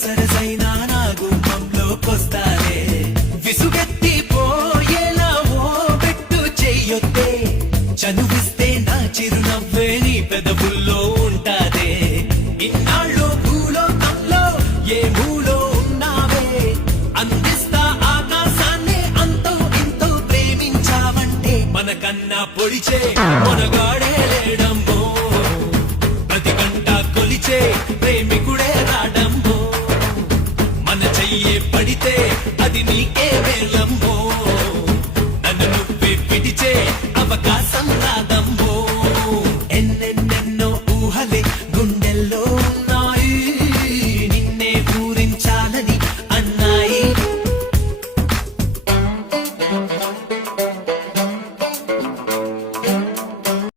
సరసైనా నా గుమ్మంలోకొస్తానే విసుగెత్తి పోయేలా ఓ పెట్టు చెయ్యొద్దే చనువిస్తే నా చిరునవ్వే నీ పెదవుల్లో ఉంటాదే ఇన్నాళ్ళు భూలోకంలో ఏ మూలో ఉన్నావే అందిస్తా ఆకాశాన్ని అంతో ఇంతో ప్రేమించావంటే మనకన్నా పొడిచే మనగాడు